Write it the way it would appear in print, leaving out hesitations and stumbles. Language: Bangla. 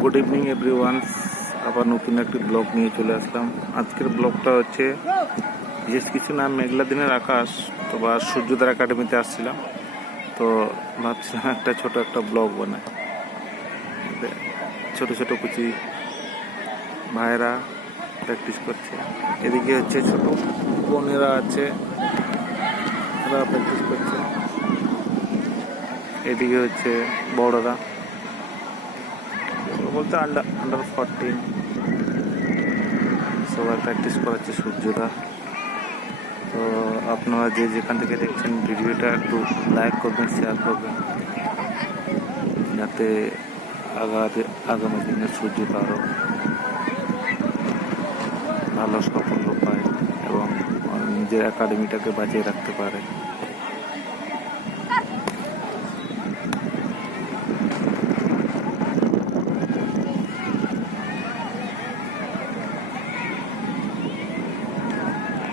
গুড ইভিনিং এভরিওয়ান, আবার নতুন একটি ব্লগ নিয়ে চলে আসলাম। আজকের ব্লগটা হচ্ছে বিশেষ কিছু না, মেঘলা দিনের আকাশ। তো বা সূর্যোদয় একাডেমিতে আসছিলাম, তো ভাবছিলাম একটা ছোট একটা ব্লগ বানাই। ছোট ছোট কুচি ভাইয়েরা প্র্যাকটিস করছে, এদিকে হচ্ছে ছোট বোনেরা আছে, ওরা প্র্যাকটিস করছে, এদিকে হচ্ছে বড়রা বলতে আন্ডার 14 সবাই প্র্যাকটিস করাচ্ছে সূর্যদা। তো আপনারা যে যেখান থেকে দেখছেন ভিডিওটা একটু লাইক করবেন, শেয়ার করবেন, যাতে আগামী দিনের সূর্যটা আরও ভালো সাফল্য পায় এবং নিজের একাডেমিটাকে বাঁচিয়ে রাখতে পারে।